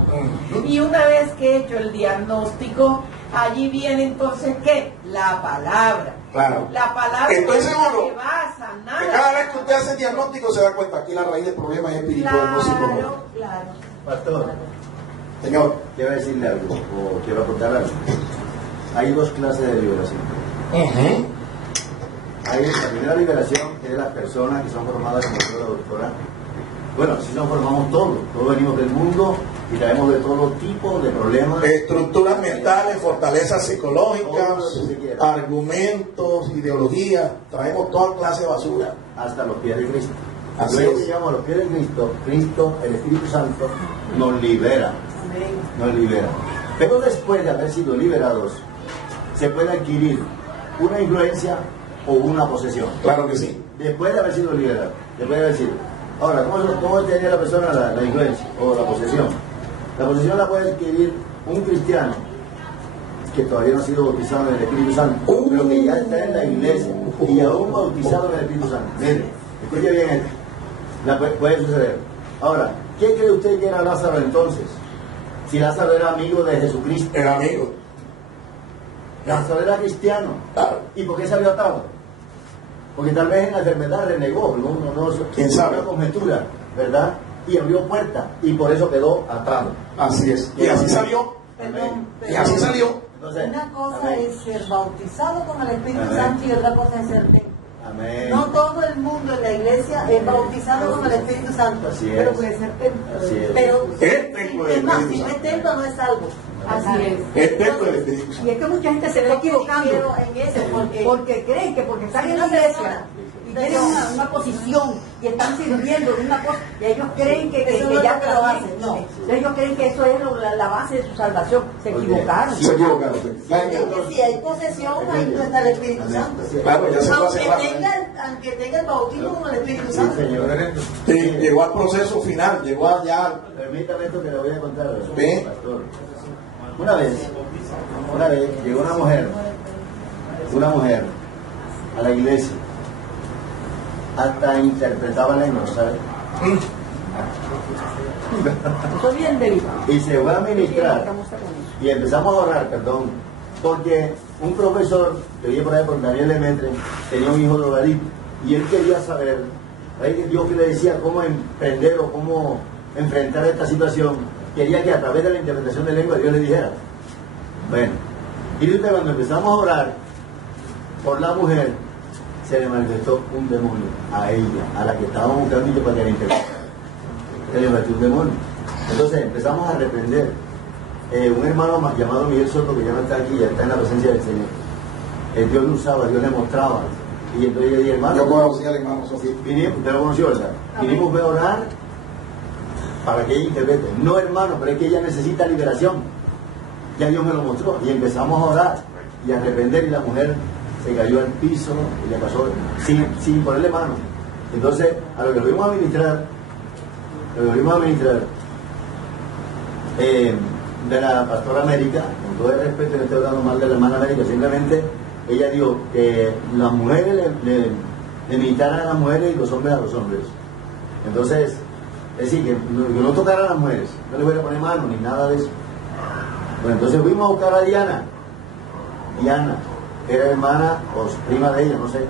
Y una vez que he hecho el diagnóstico, allí viene entonces ¿qué? La palabra. Claro. La palabra Estoy es la seguro que va a sanar. que cada vez que usted hace el diagnóstico se da cuenta aquí la raíz del problema es espiritual, no psicológico. Claro. Pastor, Señor, quiero decirle algo, o quiero aportar algo. Hay dos clases de liberación. Hay la primera liberación, que es las personas que son formadas como la doctora. Bueno, si nos formamos todos venimos del mundo y traemos de todo tipo de problemas. Estructuras mentales, fortalezas psicológicas, argumentos, ideologías, traemos toda clase de basura. Hasta los pies de Cristo. Así Luego es. que llegamos a los pies de Cristo, Cristo, el Espíritu Santo, nos libera. Nos libera. Pero después de haber sido liberados, se puede adquirir una influencia o una posesión. Claro que sí. Después de haber sido liberado, después de haber sido. Ahora, ¿cómo tenía la persona la influencia o la posesión? La posesión la puede adquirir un cristiano que todavía no ha sido bautizado en el Espíritu Santo, pero que ya está en la iglesia y aún bautizado en el Espíritu Santo. Mire, escuche bien esto. Puede suceder. Ahora, ¿qué cree usted que era Lázaro entonces? Si Lázaro era amigo de Jesucristo. Era amigo. Lázaro era cristiano. Claro. ¿Y por qué salió atado? Porque tal vez en la enfermedad renegó, ¿Quién sabe? Una conjetura, ¿verdad? Y abrió puerta y por eso quedó atado. Así es. Y así salió. Perdón, Y así salió. Entonces, una cosa amén. es ser bautizado con el Espíritu Amén. Santo y otra cosa es ser templo. Amén. No todo el mundo en la iglesia es bautizado con el Espíritu Santo, Así es. pero puede ser templo. Así es. Pero Es templo del es más, Espíritu si no es Santo. templo no es salvo. Así es. Es templo del Espíritu Y Santo. es que mucha gente se está equivocando en eso porque creen que porque están en la iglesia y tienen una posición y están sirviendo de una cosa y ellos creen que Eso no es ya lo que está lo bien. hacen, No. Ellos creen que eso es la base de su salvación. Se equivocaron. Se equivocaron. Si hay posesión, ahí no está el Espíritu Santo. Claro, ya se fue hace rato. Aunque tenga el bautismo con el Espíritu Sí, Santo. señor. Sí, llegó al proceso final, llegó allá. Permítame esto que le voy a contar, ¿Ve? pastor. Una vez llegó una mujer a la iglesia hasta interpretaba lenguas, ¿sabes? Eso es bien delicado. Y se fue a ministrar. Y empezamos a orar, perdón, porque un profesor, que vive por ahí por Daniel Lemetre, tenía un hijo drogadicto y él quería saber, Dios que le decía cómo emprender o cómo enfrentar esta situación, quería que a través de la interpretación de lengua Dios le dijera. Bueno, y cuando empezamos a orar por la mujer, se le manifestó un demonio a ella, a la que estábamos buscando y yo para que la interpretara. Se le manifestó un demonio. Entonces empezamos a reprender. Un hermano llamado Miguel Soto, que ya no está aquí, ya está en la presencia del Señor. Dios lo usaba, Dios le mostraba. Y entonces yo dije, hermano, Yo conocí al hermano Sofía. Usted lo conoció, ¿verdad? Vinimos a orar para que ella interprete. No, hermano, pero es que ella necesita liberación. Ya Dios me lo mostró. Y empezamos a orar y a reprender, y la mujer se cayó al piso y le pasó sin ponerle mano. Entonces, a lo que fuimos a ministrar, de la pastora América, con todo el respeto, no estoy hablando mal de la hermana América, simplemente ella dijo que las mujeres le ministraran a las mujeres y los hombres a los hombres. Entonces, es decir, que no tocara a las mujeres, no le voy a poner mano ni nada de eso. Bueno, entonces fuimos a buscar a Diana. Diana era hermana o prima de ella, no sé,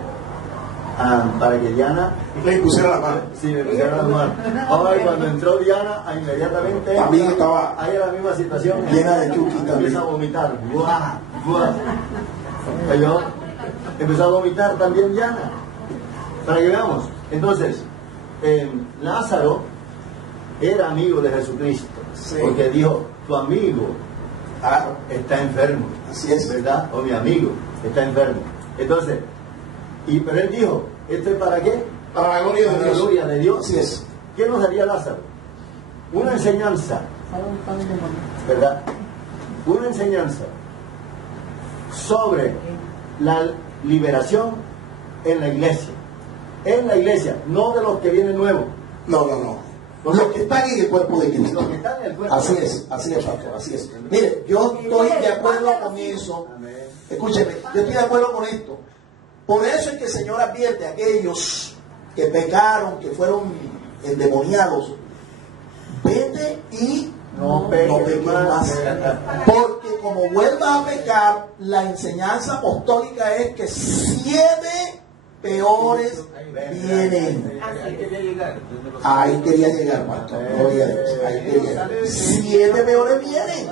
para que Diana le pusiera la mano. Sí, le pusiera la mano. Ahora, cuando entró Diana, inmediatamente también estaba ahí era la misma situación, llena de chuki también. Empieza a vomitar. ¡Buah! ¡Buah! Empezó a vomitar también Diana, para que veamos. Entonces, Lázaro era amigo de Jesucristo, sí, porque dijo, tu amigo está enfermo. Así es, ¿verdad? O mi amigo está enfermo. Entonces, pero él dijo, ¿esto es para qué? Para la gloria de Dios. Gloria de Dios. Así es. ¿Qué nos daría Lázaro? Una enseñanza, ¿verdad? Una enseñanza sobre la liberación en la iglesia. En la iglesia, no de los que vienen nuevos. No. Los que están en el cuerpo de Cristo. Los que están en el cuerpo. Así es, pastor, así es. Mire, yo estoy de acuerdo con eso. Escúcheme, yo estoy de acuerdo con esto. Por eso es que el Señor advierte a aquellos que pecaron, que fueron endemoniados, vete y no peques más. Porque como vuelvas a pecar, la enseñanza apostólica es que 7 peores vienen. Ahí quería llegar, pastor. Gloria a Dios. Ahí quería llegar. 7 peores vienen.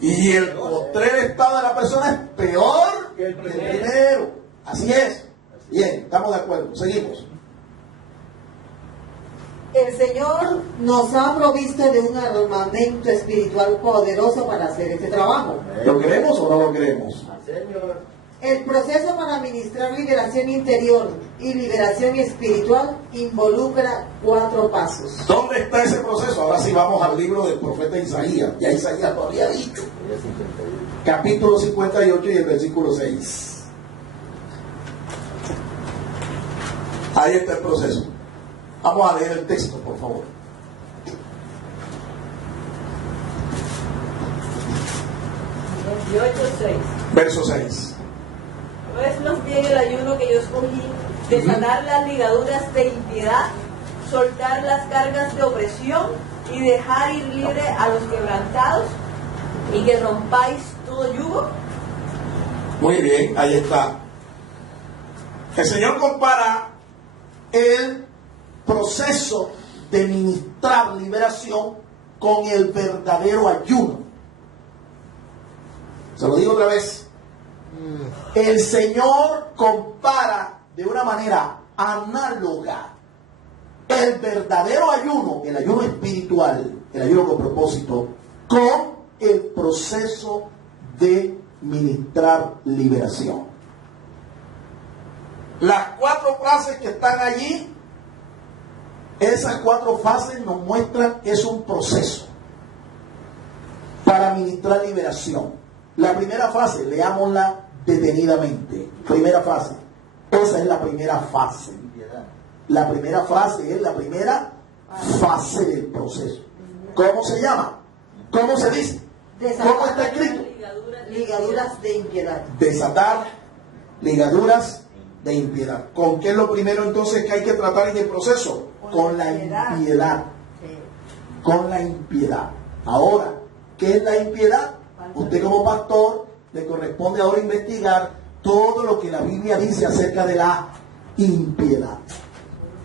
Y el postrer estado de la persona es peor que el primero. Así es. Bien, estamos de acuerdo. Seguimos. El Señor nos ha provisto de un armamento espiritual poderoso para hacer este trabajo. ¿Lo queremos o no lo queremos? El proceso para administrar liberación interior y liberación espiritual involucra 4 pasos. ¿Dónde está ese proceso? Ahora sí vamos al libro del profeta Isaías. Ya Isaías lo había dicho. Capítulo 58 y el versículo 6. Ahí está el proceso. Vamos a leer el texto, por favor. Verso 6. No es más bien el ayuno que yo escogí, de sanar las ligaduras de impiedad, soltar las cargas de opresión y dejar ir libre a los quebrantados, y que rompáis todo yugo. Muy bien, ahí está. El Señor compara el proceso de ministrar liberación con el verdadero ayuno. Se lo digo otra vez. El Señor compara de una manera análoga el verdadero ayuno, el ayuno espiritual, el ayuno con propósito, con el proceso de ministrar liberación. Las 4 fases que están allí, esas 4 fases nos muestran que es un proceso para ministrar liberación. La primera fase, leámosla detenidamente. Primera fase. Esa es la primera fase. La primera fase es la primera fase del proceso. ¿Cómo se llama? ¿Cómo se dice? ¿Cómo está escrito? Ligaduras de impiedad. Desatar ligaduras de impiedad. ¿Con qué es lo primero entonces que hay que tratar en el proceso? Con la impiedad. Con la impiedad. Ahora, ¿qué es la impiedad? Usted como pastor le corresponde ahora investigar todo lo que la Biblia dice acerca de la impiedad.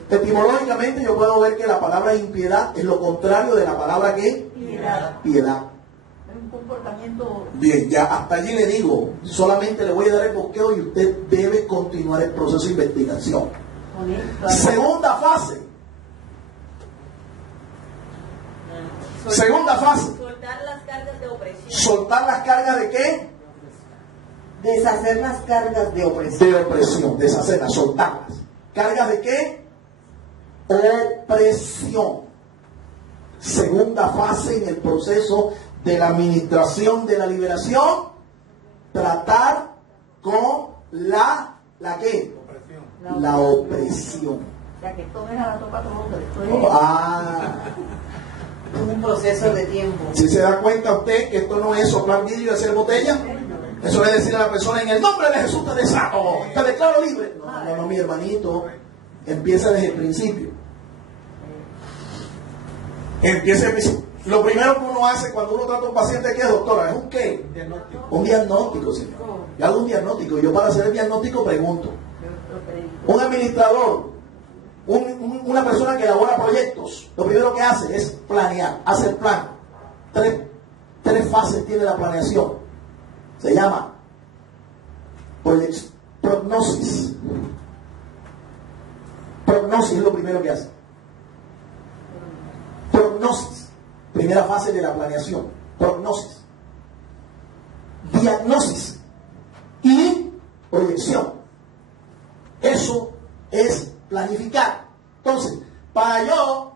Etimológicamente yo puedo ver que la palabra impiedad es lo contrario de la palabra ¿qué? Piedad. Es un comportamiento. Bien, ya hasta allí le digo, solamente le voy a dar el bosqueo y usted debe continuar el proceso de investigación. Segunda fase. Segunda fase. Soltar las cargas de opresión. Soltar las cargas de qué? Deshacer las cargas de opresión. De opresión, deshacerlas, soltarlas. ¿Cargas de qué? Opresión. Segunda fase en el proceso de la administración de la liberación, tratar con la ¿qué? La opresión. Ya que esto no es a la topa todo, esto es Un proceso de tiempo. Si se da cuenta usted que esto no es soplar vidrio y hacer botella, eso es decir a la persona: en el nombre de Jesús te desato, te declaro libre. No, mi hermanito, empieza desde el principio. Empieza el principio. Lo primero que uno hace cuando uno trata a un paciente, ¿qué es, doctora? ¿Es un qué? Un diagnóstico, señor. Yo hago un diagnóstico. Yo para hacer el diagnóstico pregunto. Un administrador, una persona que elabora proyectos, lo primero que hace es planear, hace el plan. Tres fases tiene la planeación. Se llama prognosis. Prognosis es lo primero que hace. Prognosis. Primera fase de la planeación. Prognosis. Diagnosis. Y proyección. Eso es planificar. Entonces, para yo,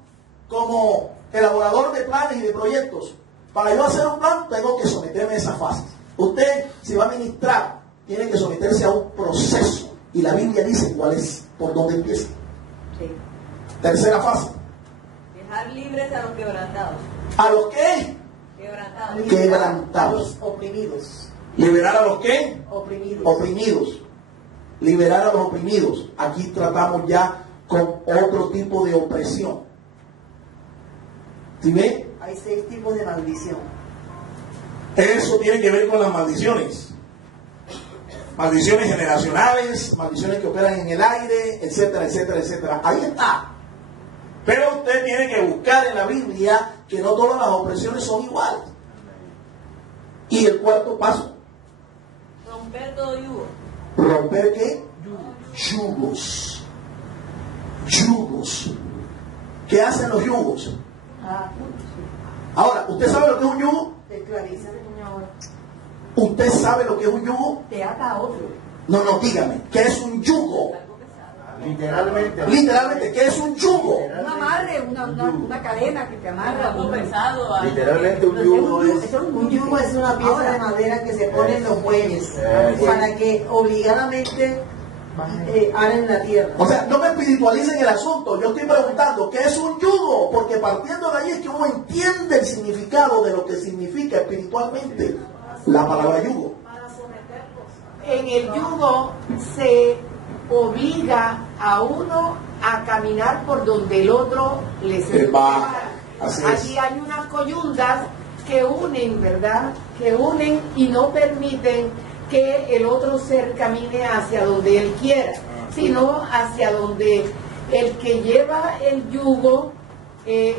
como elaborador de planes y de proyectos, para yo hacer un plan, tengo que someterme a esas fases. Usted, si va a administrar, tiene que someterse a un proceso. Y la Biblia dice cuál es, por dónde empieza. Sí. Tercera fase. Dejar libres a los quebrantados. ¿A los qué? Quebrantados. Quebrantados. A los oprimidos. ¿Liberar a los qué? Oprimidos. Oprimidos. Liberar a los oprimidos. Aquí tratamos ya con otro tipo de opresión. ¿Sí ve? Hay 6 tipos de maldición. Eso tiene que ver con las maldiciones. Maldiciones generacionales, maldiciones que operan en el aire, etcétera, etcétera, etcétera. Ahí está. Pero usted tiene que buscar en la Biblia que no todas las opresiones son iguales. Y el cuarto paso. Romper todo yugo. ¿Romper qué? Yugos. Yugos. ¿Qué hacen los yugos? Ahora, ¿usted sabe lo que es un yugo? Te esclaviza. ¿Usted sabe lo que es un yugo? Te ata a otro. No, dígame, ¿qué es un yugo? Literalmente, ¿qué es un yugo? Un amarre, una cadena que te amarra. Algo pesado. Literalmente un yugo es... Un yugo es una pieza de madera que se pone en los bueyes para que obligadamente aren la tierra. O sea, no me espiritualicen el asunto. Yo estoy preguntando, ¿qué es un yugo? Porque partiendo de ahí es que uno entiende el significado de lo que significa espiritualmente la palabra yugo. En el yugo se obliga a uno a caminar por donde el otro le se Así es. Allí hay unas coyundas que unen, ¿verdad? Que unen y no permiten que el otro ser camine hacia donde él quiera, sino hacia donde el que lleva el yugo le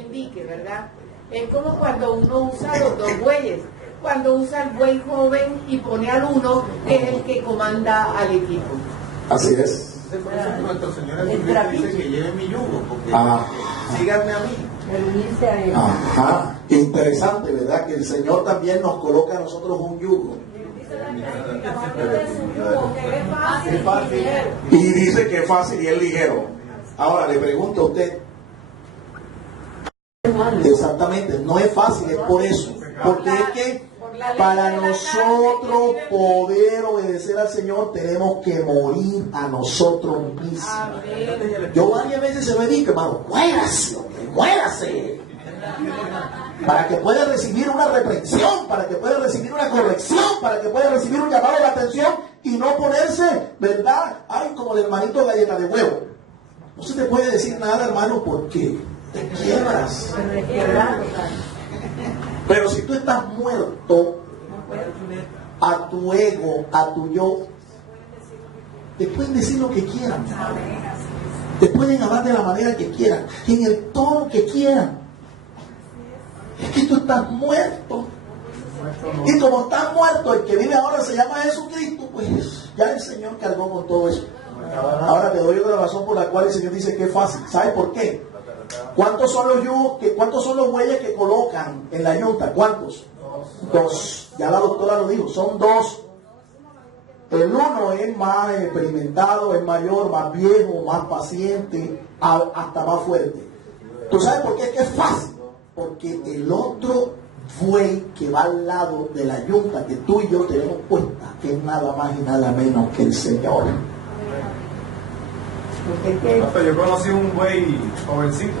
indique, ¿verdad? Es como cuando uno usa los dos bueyes. Cuando usa el buey joven y pone al uno, que es el que comanda al equipo. Así es. Por eso nuestro Señor Jesucristo dice que lleven mi yugo, porque síganme a mí. El unirse a él. Ajá. Interesante, ¿verdad? Que el Señor también nos coloca a nosotros un yugo. Es fácil. Y dice que es fácil y es ligero. Ahora le pregunto a usted. Exactamente, no es fácil, es por eso. Porque es que para nosotros poder obedecer al Señor tenemos que morir a nosotros mismos. Yo varias veces se lo he dicho, hermano, muérase, hombre, muérase. Para que pueda recibir una reprensión, para que pueda recibir una corrección, para que pueda recibir un llamado de atención, y no ponerse, ¿verdad? Ay, como el hermanito de galleta de huevo. No se te puede decir nada, hermano, porque te quiebras. Pero si tú estás muerto a tu ego, a tu yo, te pueden decir lo que quieran. Te pueden hablar de la manera que quieran, en el tono que quieran. Es que tú estás muerto. Y como estás muerto, el que vive ahora se llama Jesucristo, pues ya el Señor cargó con todo eso. Ahora te doy otra razón por la cual el Señor dice que es fácil. ¿Sabes por qué? ¿Cuántos son los yugos, cuántos son los bueyes que colocan en la yunta? ¿Cuántos? Dos. Ya la doctora lo dijo, son dos. El uno es más experimentado, es mayor, más viejo, más paciente, hasta más fuerte. ¿Tú sabes por qué es que es fácil? Porque el otro buey que va al lado de la yunta que tú y yo tenemos puesta, que es nada más y nada menos que el Señor. Yo conocí un buey jovencito.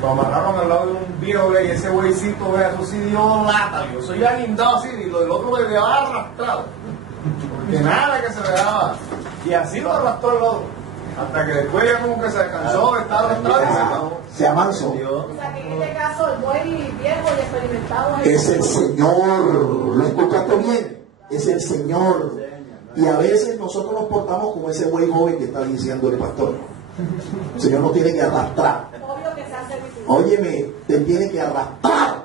Lo amarraron al lado de un viejo buey y ese bueycito, eso sí dio lata. Yo soy aguindado así y lo del otro me llevaba arrastrado. Porque nada que se le daba. Y así lo arrastró el otro. Hasta que después ya como que se cansó de estar arrastrado y se acabó. Se amansó. O sea que en este caso el buey viejo y experimentado es el Señor. ¿Lo escuchaste bien? Es el Señor. Y a veces nosotros nos portamos como ese buey joven que está diciendo el pastor. El Señor nos tiene que arrastrar. obvio que se hace difícil. Óyeme, te tiene que arrastrar.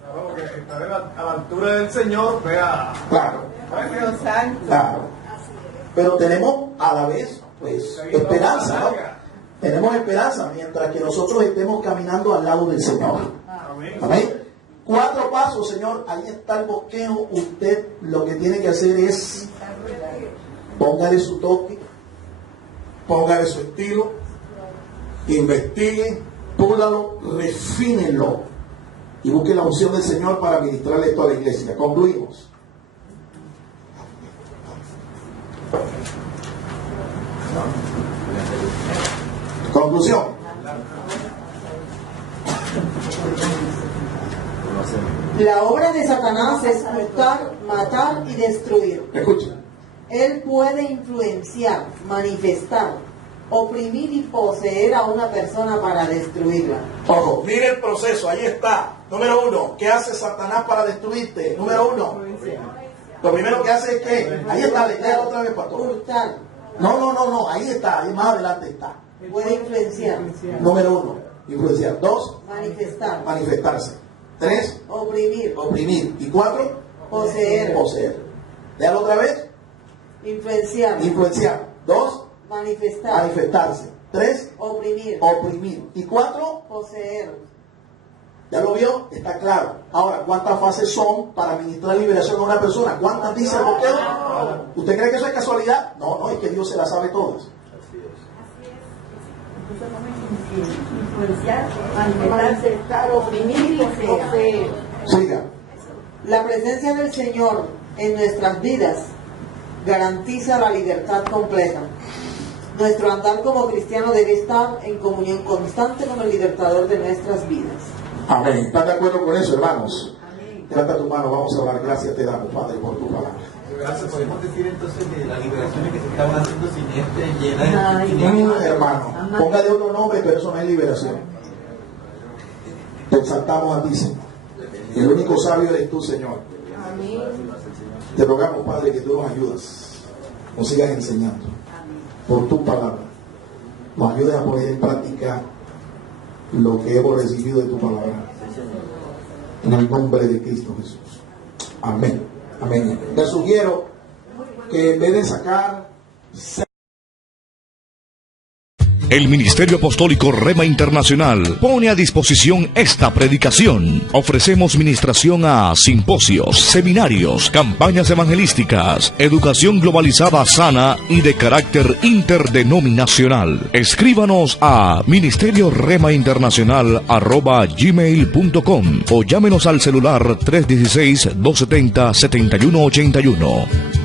Claro, porque estar a la altura del Señor, vea. Claro. Dios santo. Claro. Pero tenemos a la vez, pues, esperanza, ¿no? Tenemos esperanza mientras que nosotros estemos caminando al lado del Señor. Amén. 4 pasos, Señor. Ahí está el bosquejo. Usted lo que tiene que hacer es póngale su toque, póngale su estilo, investigue, púlalo, refínenlo y busque la unción del Señor para ministrarle esto a la iglesia. Concluimos. Conclusión. La obra de Satanás es hurtar, matar y destruir. Escuchen. Él puede influenciar, manifestar, oprimir y poseer a una persona para destruirla. Ojo, mire el proceso, ahí está. Número 1, ¿qué hace Satanás para destruirte? Número 1, lo primero que hace es que, ahí está, lea otra vez, pastor. Hurtar. No, ahí está, ahí más adelante está. Puede influenciar. Número 1, influenciar. 2, Manifestar. manifestarse. 3, Oprimir. oprimir. Y 4, Poseer. poseer. Léalo otra vez, Influenciar. influenciar. 2, Manifestar. manifestarse. 3, Oprimir. oprimir. Y 4, Poseer. ¿ya lo vio? Está claro. Ahora, ¿cuántas fases son para ministrar liberación a una persona? ¿Cuántas dice el bosquejo? ¿Usted cree que eso es casualidad? No, es que Dios se las sabe todas. Influenciar, manifestar, oprimir y poseer. Siga. La presencia del Señor en nuestras vidas garantiza la libertad completa. Nuestro andar como cristiano debe estar en comunión constante con el libertador de nuestras vidas. Amén. ¿Están de acuerdo con eso, hermanos? Levanta tu mano, vamos a orar. Gracias te damos, Padre, por tu palabra. Gracias, podemos decir entonces que las liberaciones que se estaban haciendo sin llena de Hermano, póngale otro nombre, pero eso no es liberación. Te exaltamos a ti, Señor. El único sabio eres tú, Señor. Te rogamos, Padre, que tú nos ayudes, nos sigas enseñando por tu palabra. Nos ayudes a poner en práctica lo que hemos recibido de tu palabra. En el nombre de Cristo Jesús. Amén. Amén. Te sugiero que en vez de sacar... El Ministerio Apostólico Rema Internacional pone a disposición esta predicación. Ofrecemos ministración a simposios, seminarios, campañas evangelísticas, educación globalizada sana y de carácter interdenominacional. Escríbanos a ministerioremainternacional@gmail.com o llámenos al celular 316-270-7181.